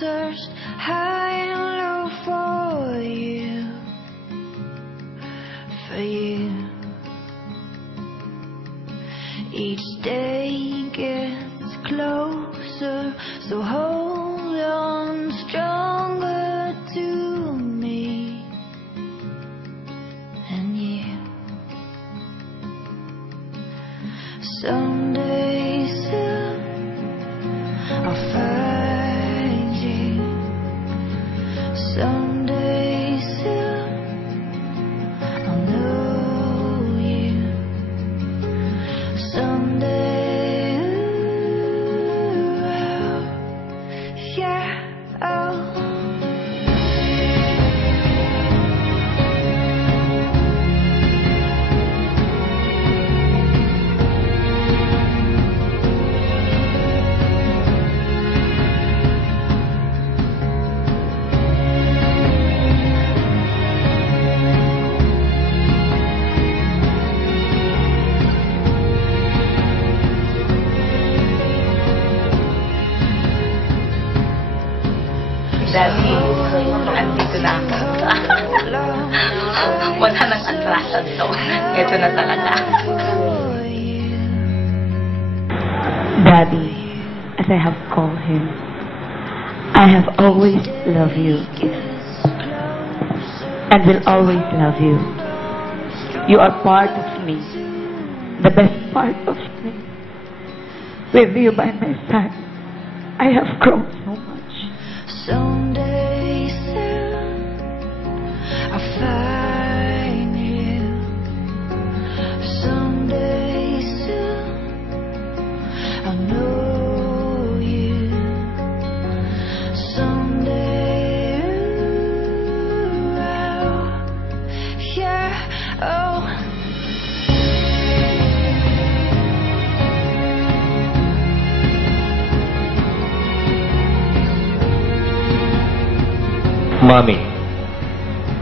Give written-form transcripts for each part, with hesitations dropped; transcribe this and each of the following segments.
searched high and low for you, for you. Each day gets closer, so hold on stronger to me and you. Someday soon I'll find you. Someday soon I'll know you. Someday, yeah, oh. Daddy, andito na ako. Wala nang atrasan to. Ito na talaga. Daddy, as I have called him, I have always loved you and will always love you. You are part of me, the best part of me. With you by my side, I have grown so much. Someday soon I'll find you. Someday soon I'll know you. Someday, yeah, oh. Mommy,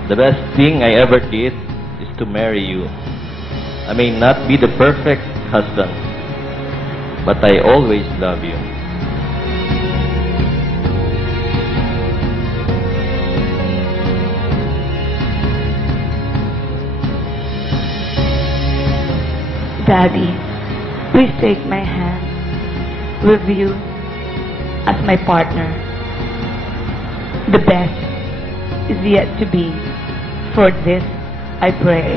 the best thing I ever did is to marry you. I may not be the perfect husband, but I always love you. Daddy, please take my hand with you as my partner. The best is yet to be. For this, I pray.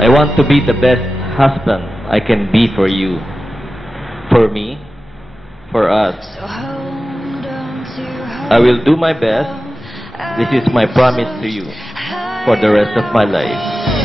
I want to be the best husband I can be for you, for me, for us. I will do my best. This is my promise to you for the rest of my life.